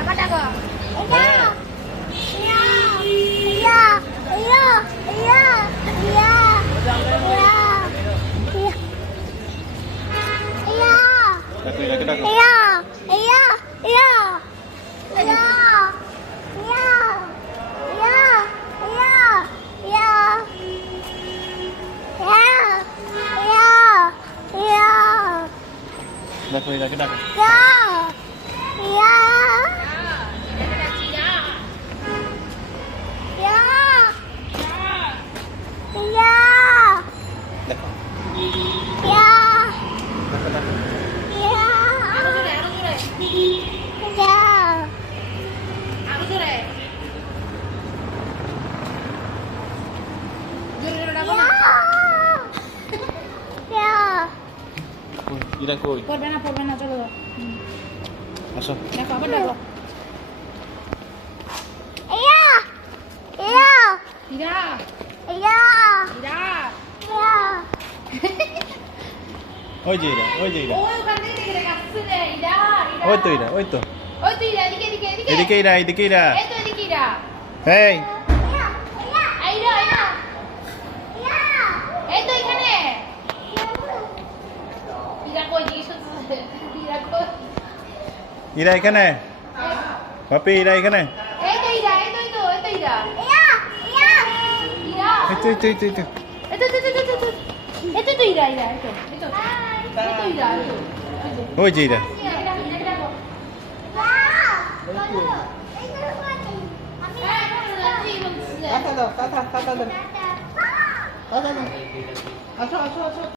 আবার ডাকো। Dakো এটাকে ডাকো। দেখো। দেখো দেখো। ইরা কই? পড়বে না চলো। আসো। দেখো আবার দেখো। ইরা ওই যে ইরা, ওই যে ইরা। ওই ওখান থেকে দেখে আসছে রে ইরা। ওই তো ইরা, ওই তো। ওই তুই ইরা এদিকে। এদিকে ইরা, এদিকে ইরা। এই তো এদিকে ইরা। এই আইরা। এই তো এখানে। ইরা কই জিজ্ঞেস করছে? ইরা কই? ইরা এখানে। বাপি ইরা এখানে। এই তো ইরা। ইরা। ইরা। এই তো এই তো ইরা। ওই যে ইরা। টাটা দাও।